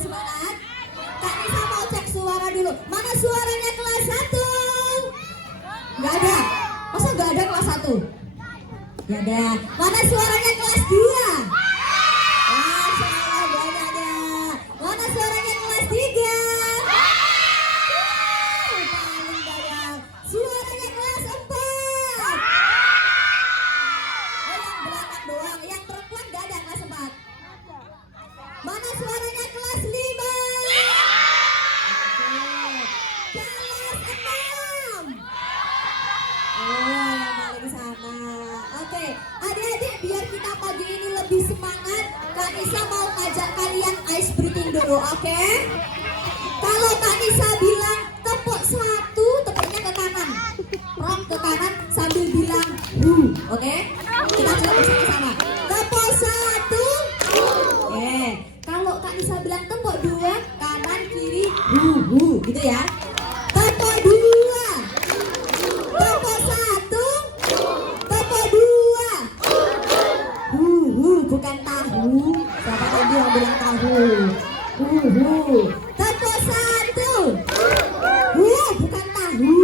semangat. Kak Nisa mau cek suara dulu. Mana suaranya kelas 1? Gak ada. Masa gak ada kelas 1? Gak ada. Mana suaranya kelas 2? Masya Allah banyaknya. Mana suaranya kelas 3? Paling banyak. Suaranya kelas 4. Oh yang belakang doang. Yang perempuan gak ada kelas 4. Mana suaranya kelas 5? Kelas 6. Oh yang paling sana. Oke, adik-adik biar kita pagi ini lebih semangat, Kak Nisa mau ngajak kalian ice breathing dulu, oke? Kalau Kak Nisa bilang tepuk 1, tepuknya ke kanan. Rong ke kanan sambil bilang hu, oke? Kita coba bersama-sama. Tepuk 1. Oke. Kalau Kak Nisa bilang tepuk 2, kanan kiri hu, gitu ya. Tepuk 2. Tepuk 1. Tepuk 2. Bukan tahu. Siapa tadi yang bilang tahu? Tepuk 1. Bukan tahu.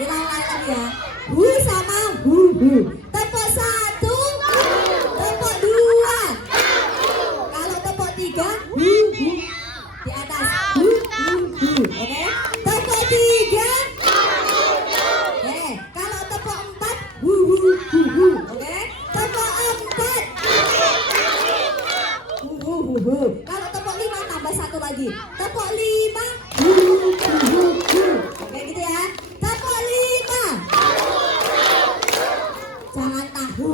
Ulang-ulang lagi ya. Sama Tepuk 1. Tepuk 2. Kalau tepuk 3, di atas. Oke. Tepuk 3. Oke. Kalau tepuk 4, oke. Tepuk 4. Kalau tepuk 5 tambah 1 lagi. Tepuk 5. Oke gitu ya. Tepuk 5. Jangan tahu.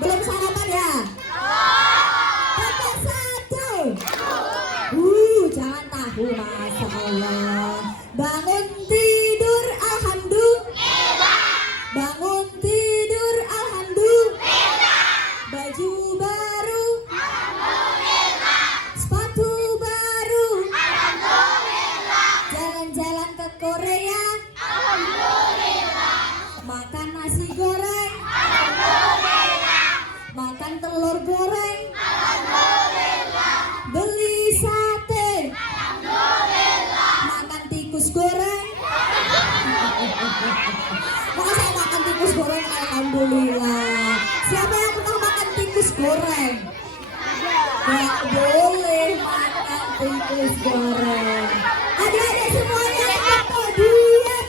Belum sarapan ya? Tepuk 1. Jangan tahu. Masya Allah. Bangun tidur alhamdulillah. Bangun tidur alhamdulillah. Baju baru alhamdulillah. Sepatu baru alhamdulillah. Jalan-jalan ke Korea alhamdulillah. Makan nasi goreng alhamdulillah. Makan telur goreng alhamdulillah. Beli sate alhamdulillah. Makan tikus goreng. Masa makan tikus goreng alhamdulillah. Siapa yang pernah makan tikus goreng? Gak boleh makan tikus goreng. Adik-adik semuanya apa diet?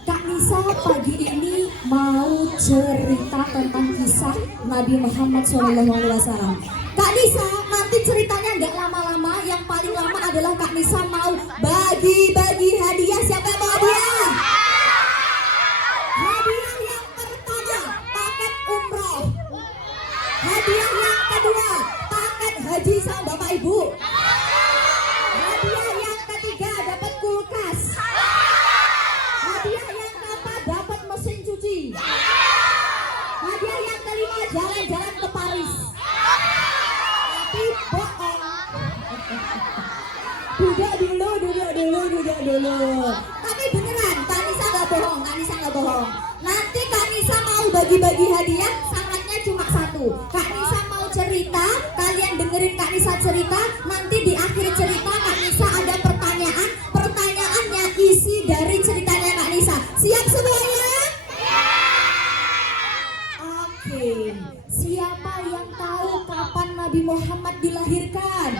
Kak Nisa pagi ini mau cerita tentang kisah Nabi Muhammad SAW. Kak Nisa nanti ceritanya nggak lama-lama, yang paling lama adalah Kak Nisa mau bagi-bagi hadiah. Siapa yang mau hadiah? Hadiah yang pertama paket umroh. Hadiah yang kedua paket haji sama bapak ibu. Hadiah yang ketiga dapat kulkas. Hadiah yang keempat dapat mesin cuci. Hadiah yang kelima jalan-jalan ke Paris. Tapi bohong. Duduk dulu. Tapi beneran, Kak Nisa nggak bohong. Nanti Kak Nisa mau bagi-bagi hadiah, syaratnya cuma 1. Kak Nisa mau cerita, kalian dengerin Kak Nisa cerita. Nanti di akhir cerita Kak Nisa ada pertanyaan. Pertanyaannya isi dari ceritanya Kak Nisa. Siap semuanya? Oke. Siapa yang tahu kapan Nabi Muhammad dilahirkan?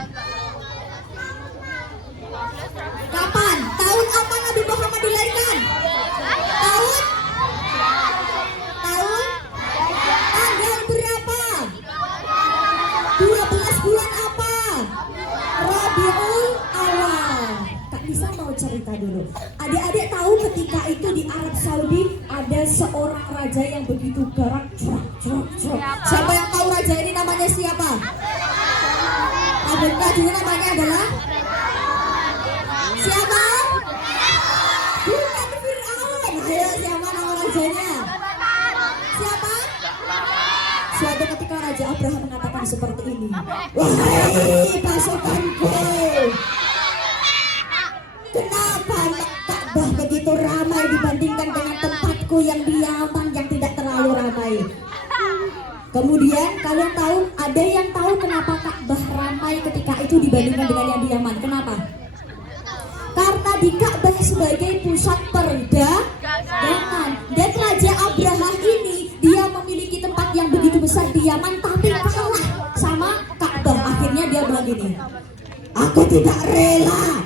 Kapan? Tahun apa Nabi Muhammad dilahirkan? Tahun? Tanggal berapa? 12 bulan apa? Rabiul Awal. Kak Nisa mau cerita dulu. Adik-adik tahu ketika itu di Arab Saudi ada seorang raja yang begitu garang. Siapa yang tahu raja ini namanya siapa? Juga namanya adalah siapa? Bukan Fir'aun. Ayo siapa nama rajanya? Siapa? Suatu ketika Raja Abraham mengatakan seperti ini. Wahai pasukanku, kenapa Ka'bah begitu ramai dibandingkan dengan tempatku yang diaman, yang tidak terlalu ramai. Kemudian kalian tahu, ada yang tahu kenapa Ka'bah ramai ketika itu dibandingkan dengan yang di Yaman? Kenapa? Karena di Ka'bah sebagai pusat perdagangan, dan Raja Abraha ini dia memiliki tempat yang begitu besar di Yaman, tapi kalah sama Ka'bah. Akhirnya dia bilang gini, aku tidak rela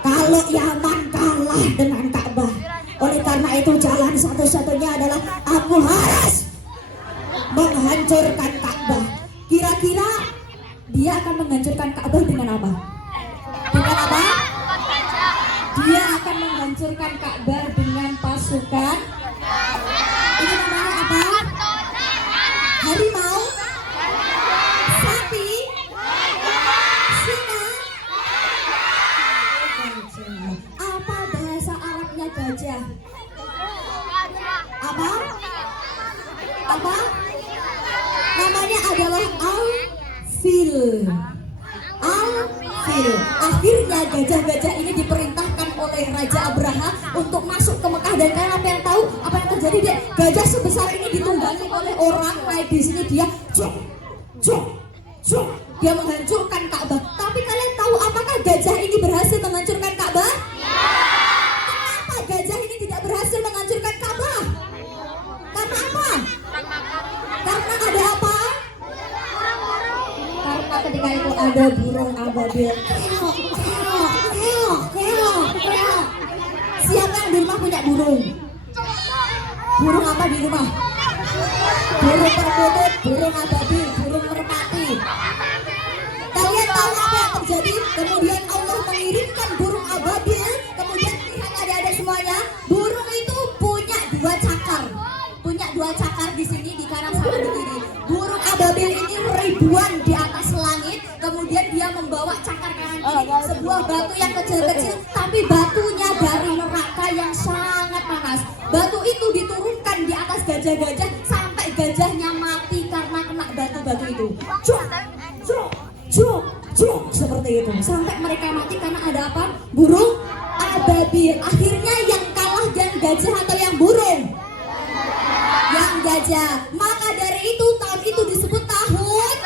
kalau Yaman kalah dengan Ka'bah. Oleh karena itu jalan satu-satunya adalah aku harus menghancurkan Ka'bah. Kira-kira dia akan menghancurkan Ka'bah dengan apa? Dengan apa? Dia akan menghancurkan Ka'bah dengan pasukan. Ini namanya apa? Harimau? Sapi? Singa? Gajah. Apa bahasa Arabnya gajah? Apa? Apa? Namanya adalah al-fil. Al-fil. Akhirnya gajah-gajah ini diperintahkan oleh Raja Abraha untuk masuk ke Mekah, dan kalian apa yang tahu apa yang terjadi? Dia gajah sebesar ini ditunggangi oleh orang naik di sini, dia dia menghancurkan Ka'bah. Tapi kalian tahu apakah gajah ini berhasil menghancurkan Ka'bah? Kenapa gajah ini tidak berhasil menghancurkan Ka'bah? Karena apa? Karena ada apa? Karena ketika itu ada burung ababil. Siapa yang di rumah punya burung? Burung apa di rumah? Burung perkutut, burung ababil, burung merpati. Kalian tahu apa yang terjadi? Kemudian Allah mengirimkan burung ababil. Kemudian lihat ada semuanya. Burung itu punya dua cakar. Punya dua cakar di sini, di kanan sama di kiri. Burung ababil ini ribuan di atas langit. Kemudian dia membawa cakar kanan kiri, sebuah batu yang kecil-kecil, tapi batunya dari neraka yang sangat panas. Batu itu diturunkan di atas gajah-gajah sampai gajahnya mati karena kena batu-batu itu. Seperti itu. Sampai mereka mati karena ada apa? Burung ababil. Akhirnya yang kalah dan gajah atau yang burung? Yang gajah. Maka dari itu tahun itu disebut tahun.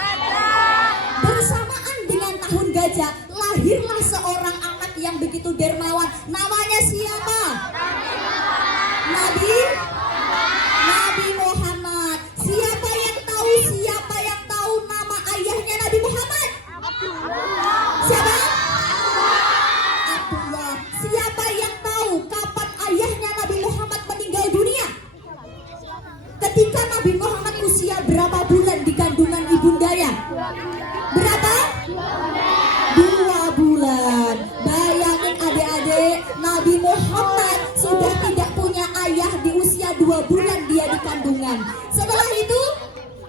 Bersamaan dengan tahun gajah lahirlah seorang anak yang begitu dermawan. Namanya siapa? Nabi Muhammad. Siapa yang tahu nama ayahnya Nabi Muhammad? Siapa? Abdullah. Siapa yang tahu kapan ayahnya Nabi Muhammad meninggal dunia? Ketika Nabi Muhammad usia berapa bulan di kandungan ibundanya? Berapa? 2 bulan. Bayangin adik-adik, Nabi Muhammad sudah tidak punya ayah di usia 2 bulan dia di kandungan. Setelah itu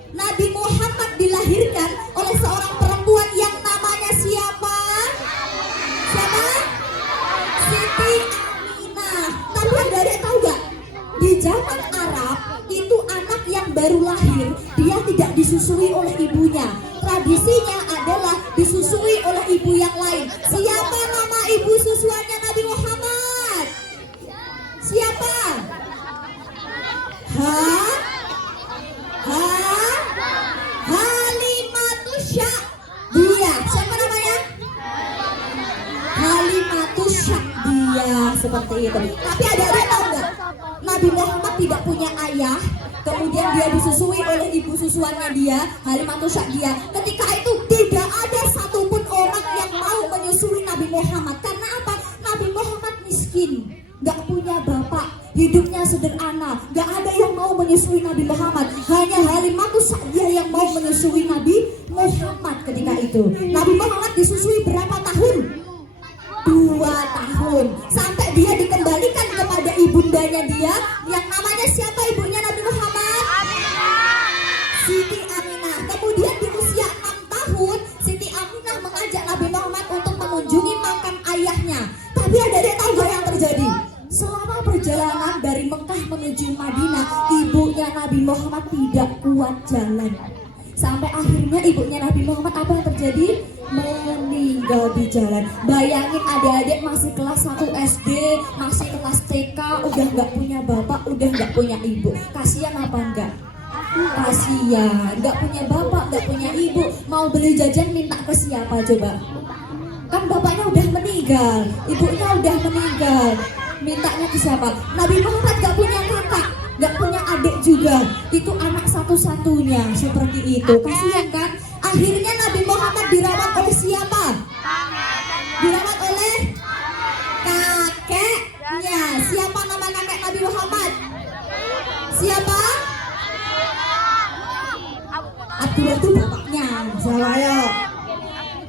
Nabi Muhammad dilahirkan oleh seorang perempuan yang namanya siapa? Siapa? Siti Aminah. Tapi adik-adik tahu gak? Di zaman Arab itu anak yang baru lahir dia tidak disusui oleh ibunya. Tradisinya adalah disusui oleh ibu yang lain. Siapa nama ibu susuannya Nabi Muhammad? Siapa? Halimatus Sya'diyah. Siapa namanya? Halimatus Sya'diyah. Seperti itu. Tapi adik-adik tahu nggak? Nabi Muhammad tidak punya ayah. Kemudian dia disusui oleh ibu susuannya dia, Halimatus Sya'diyah. Ketika itu tidak ada satupun orang yang mau menyusui Nabi Muhammad. Karena apa? Nabi Muhammad miskin, gak punya bapak, hidupnya sederhana, gak ada yang mau menyusui Nabi Muhammad. Hanya Halimatus Sya'diyah yang mau menyusui Nabi Muhammad ketika itu. Nabi Muhammad disusui berapa tahun? 2 tahun. Sampai dia dikembalikan kepada ibundanya dia, yang namanya siapa ibunya Nabi Muhammad? Siti Aminah. Kemudian di usia 6 tahun Siti Aminah mengajak Nabi Muhammad untuk mengunjungi makam ayahnya. Tapi adik-adik tahu gak yang terjadi? Selama perjalanan dari Mekah menuju Madinah, ibunya Nabi Muhammad tidak kuat jalan. Sampai akhirnya ibunya Nabi Muhammad apa yang terjadi? Meninggal di jalan. Bayangin adik-adik masih kelas 1 SD, masih kelas TK, udah nggak punya bapak, udah nggak punya ibu. Kasihan apa enggak? Kasihan, nggak punya bapak, nggak punya ibu. Mau beli jajan minta ke siapa coba? Kan bapaknya udah meninggal, ibunya udah meninggal. Mintanya ke siapa? Nabi Muhammad nggak punya kakak, nggak punya adik juga. Itu anak satu-satunya seperti itu. Kasihan kan? Akhirnya Nabi Muhammad dirawat oleh siapa? Dirawat oleh kakeknya. Siapa nama kakek Nabi Muhammad? Siapa? Abdullah itu bapaknya. Siapa ya?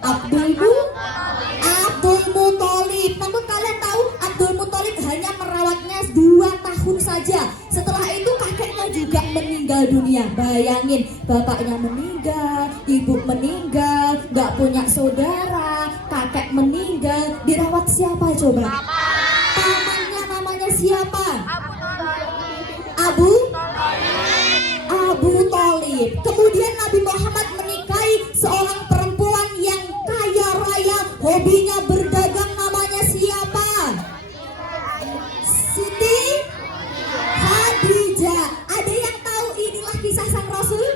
Abdul Muthalib. Namun kalian tahu Abdul Muthalib hanya merawatnya 2 tahun saja. Setelah itu kakeknya juga meninggal dunia. Bayangin, bapaknya meninggal, ibu meninggal, gak punya saudara, kakek meninggal. Dirawat siapa coba? Pamannya namanya siapa? Abu Thalib. Kemudian Nabi Muhammad menikahi seorang perempuan yang kaya raya, hobinya berdagang, namanya siapa? Siti Khadijah. Ada yang tahu inilah kisah sang Rasul?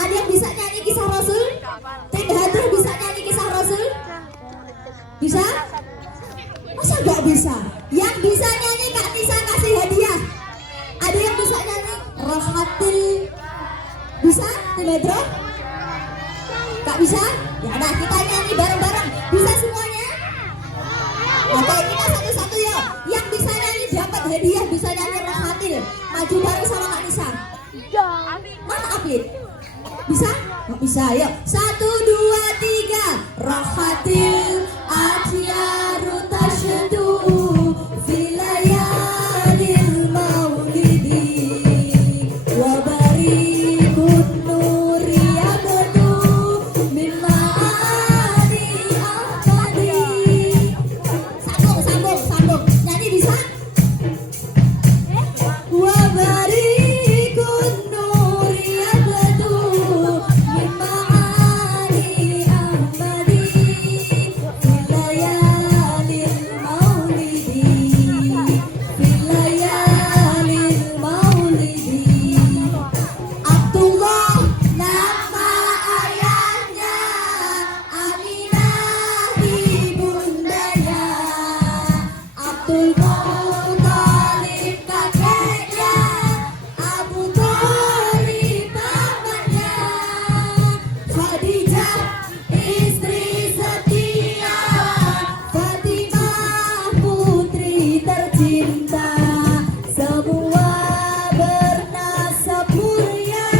Ada yang bisa nyanyi kisah Rasul? Teh Hadir bisa nyanyi kisah Rasul? Bisa? Masa gak bisa? Yang bisa nyanyi Kak Nisa kasih hadiah. Ada yang bisa nyanyi? Rahmatil. Bisa? Teledro? Gak bisa? Ya udah kita nyanyi bareng-bareng. Bisa semuanya? Oke, kita satu-satu ya. Yang bisa nyanyi dapat hadiah, bisa nyanyi Rahmatil. Maju bareng sama Kak Nisa. Mana Apit? Bisa? Gak bisa, yuk. 1, 2, 3. Rahmatil Atyaru Tashadu Filayalil Maulidi Wabarikun Nuri Abadu Mima'ani Ahmadi. Sambung. Nyanyi bisa? Wabarikun Nuri Abadu Mima'ani Ahmadi Filayalil Maulidi Filayalil Maulidi. Abdullah nama ayahnya, Aminah ibundanya, Abdul Muthalib kakeknya, Abu Thalib pamannya, Khadijah istri setia, Fatimah putri tercinta, semua bernasab mulia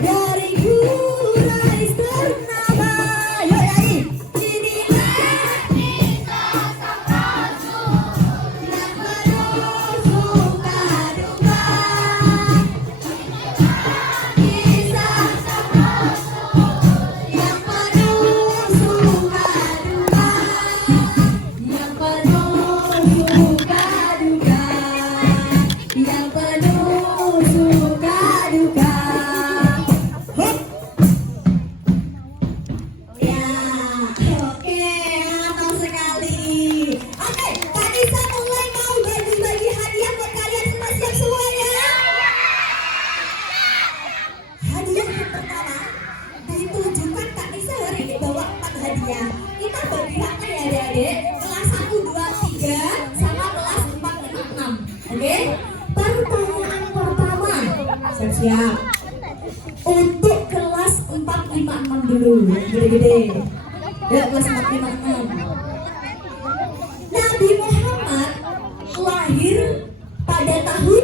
dari Quraisy ternama. Yuk nyanyi. Inilah kisah sang Rasul yang penuh suka duka. Kisah sang Rasul yang penuh suka duka. Yang penuh suka duka. Yang penuh suka duka. Hop. Ya, oke, mantap sekali. Oke, Kak Nisa mulai mau bagi-bagi hadiah buat kalian semua, siap semuanya? Hadiah yang pertama ditujukan Kak Nisa hari ini bawa 4 hadiah. Kita bagi haknya ya adik-adik, kelas 1, 2, 3 sama kelas 4 dan 6. Oke? Pertanyaan pertama, siap-siap. Untuk kelas 4, 5, 6 dulu, gede-gede. Ya, kelas 4, 5, 6. Nabi Muhammad lahir pada tahun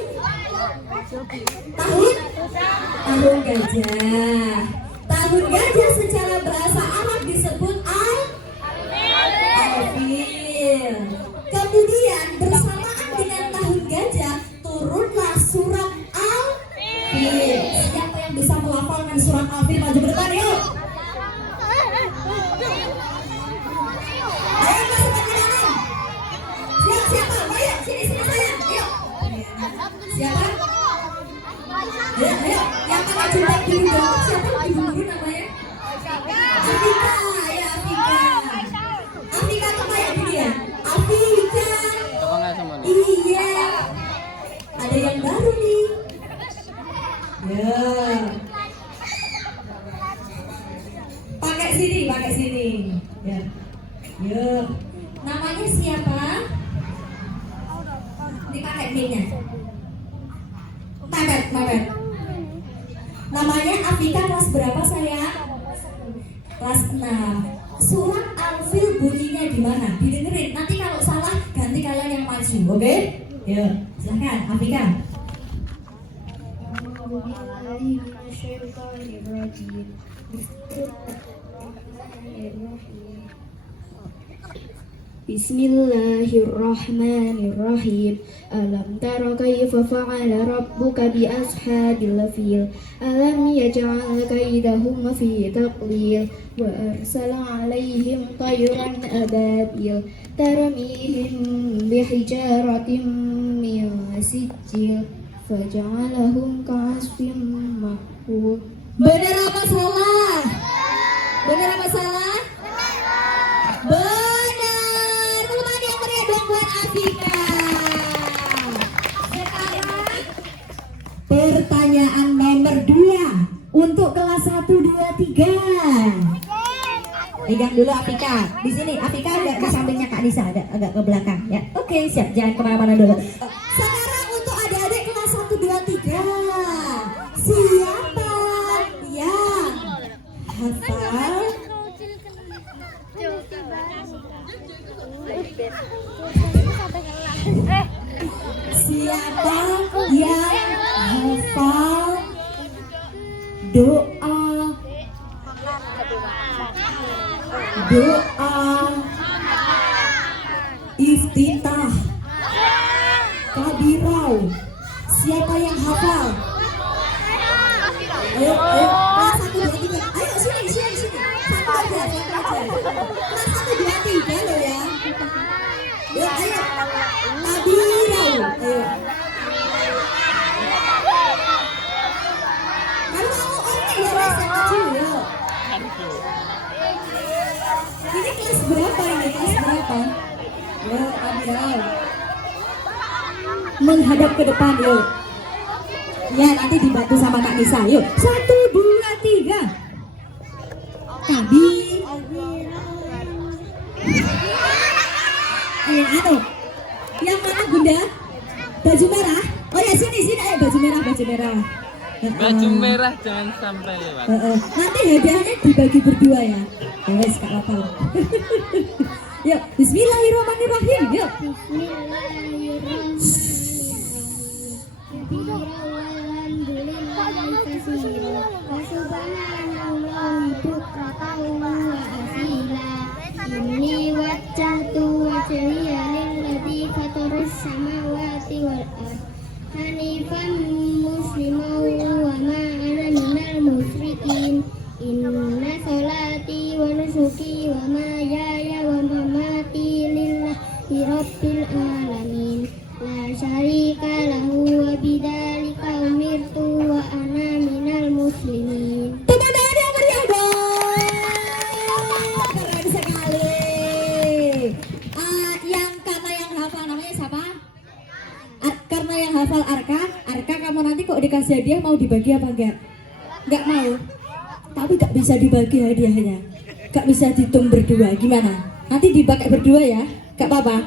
gajah. Tahun gajah secara bahasa Arab disebut Al-Fil. Kemudian bersamaan dengan tahun gajah turunlah surat Al-Fil. Siapa yang bisa melafalkan surat Al-Fil maju ke depan yuk. Ayo masuk ke dalam. Siapa? Ayo sini saya. Yuk. Siapa? Ayo. Yang pakai jilbab biru siapa? Ibu Ya. Pakai sini. Ya. Yuk. Namanya siapa? Dipakai mic-nya. Mepet. Namanya Afika, kelas berapa sayang? Kelas 6. Surat Al-Fil bunyinya di mana? Didengerin. Nanti kalau salah ganti kalian yang maju, oke? Yuk, silakan Afika. Bismillahirrahmanirrahim. Alam tara kaifa fa'ala rabbuka bi ashabil fil. Alam yaj'al kaidahum fi taqlil. Wa arsala 'alaihim tayran ababil tarmihim bihijaratin min sijil faj'alahum ka'asfin ma'kul. Benar apa salah? Benar apa salah? Benar. Teman yang meriah dong buat Afika. Sekarang pertanyaan nomor 2 untuk kelas 1, 2, 3. Pegang dulu Afika. Di sini Afika agak di sampingnya Kak Nisa, agak ke belakang ya. Oke, siap. Jangan kemana-mana dulu. Sekarang untuk adik-adik kelas 1, 2, 3. Siapa yang hafal siapa yang hafal doa iftitah kabirau? Siapa yang hafal? Ayo, kelas 1, 2, 3. Ayo sini. Satu aja. Kelas 1, 2, 3 loh ya. Yuk, ayo. Kabirau. Ayo. Kalau kamu orangnya ya rasa maju ya. Ini kelas berapa ini? Kelas berapa? Yuk, kabirau. Menghadap ke depan yuk. Ya, nanti dibantu sama Kak Nisa. Yuk, 1, 2, 3. Kabi. Yang mana Bunda? Baju merah? Oh ya, sini. Ayo baju merah. Baju merah jangan sampai lewat. Nanti hadiahnya dibagi berdua ya. Wes, Kak Rapal. Yuk, bismillahirrahmanirrahim. Yuk. Inni wajjahtu wajhiya lilladzi fataras samawati wal ardh hanifan musliman wa ma ana minal musyrikin. Inna sholati wa nusuki wa mahyaya wa mamati lillahi rabbil alamin la syarika lahu wa bidzalika umirtu wa ana minal muslimin. Tepuk tangan yang meriah dong. Keren sekali. Yang karena yang hafal namanya siapa? Karena yang hafal Arka, kamu nanti kok dikasih hadiah mau dibagi apa enggak? Enggak mau. Tapi gak bisa dibagi hadiahnya. Gak bisa dihitung berdua. Gimana? Nanti dipakai berdua ya? Gak apa-apa?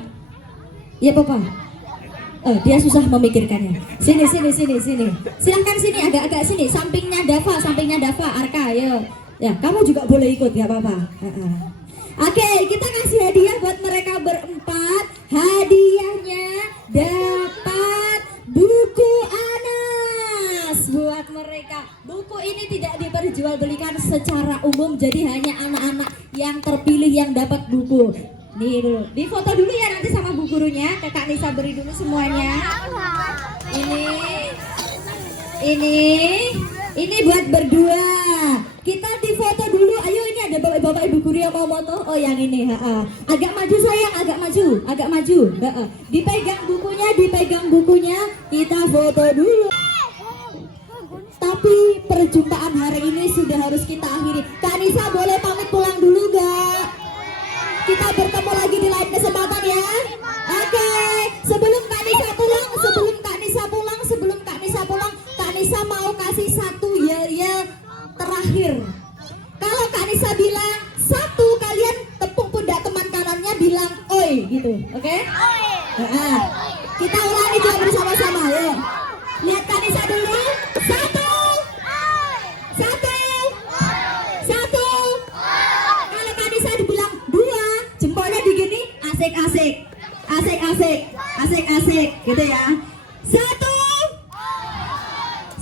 Iya Papa? Dia susah memikirkannya. Sini. Silahkan sini, agak sini. Sampingnya Dava, Arka, ayo. Ya, kamu juga boleh ikut, gak apa-apa. Oke, kita kasih hadiah buat mereka berempat. Hadiahnya dapat buku Anas buat mereka. Buku ini tidak diperjualbelikan secara umum, jadi hanya anak-anak yang terpilih yang dapat buku. Nih dulu, di foto dulu ya nanti sama bu gurunya. Kakak Nisa beri dulu semuanya. Ini buat berdua. Kita di foto dulu. Ayo, ini ada bapak-bapak ibu guru yang mau foto. Oh yang ini. Agak maju sayang, agak maju. Dipegang bukunya. Kita foto dulu. Tapi perjumpaan hari ini sudah harus kita akhiri. Kak Nisa boleh pamit pulang dulu gak? Kita bertemu lagi di lain kesempatan ya. Oke. Sebelum Kak Nisa pulang, Kak Nisa mau kasih terakhir. Kalau Kak Nisa bilang satu, kalian tepuk pundak teman kanannya bilang oi gitu, oke? Nah, kita ulangi juga bersama-sama ya. Lihat Kak Nisa dulu. Satu, satu, satu. Kalau Kak Nisa dibilang dua, jempolnya digini, asik-asik, asik-asik, asik-asik, gitu ya. Satu,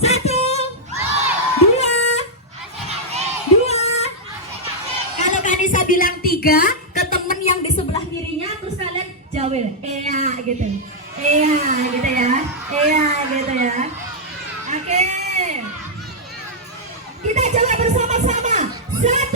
satu, dua, dua. Kalau Kak Nisa bilang tiga ke temen yang di sebelah kirinya, terus kalian jawab, iya gitu, iya gitu ya, iya gitu ya. Oke, kita coba bersama-sama. Satu.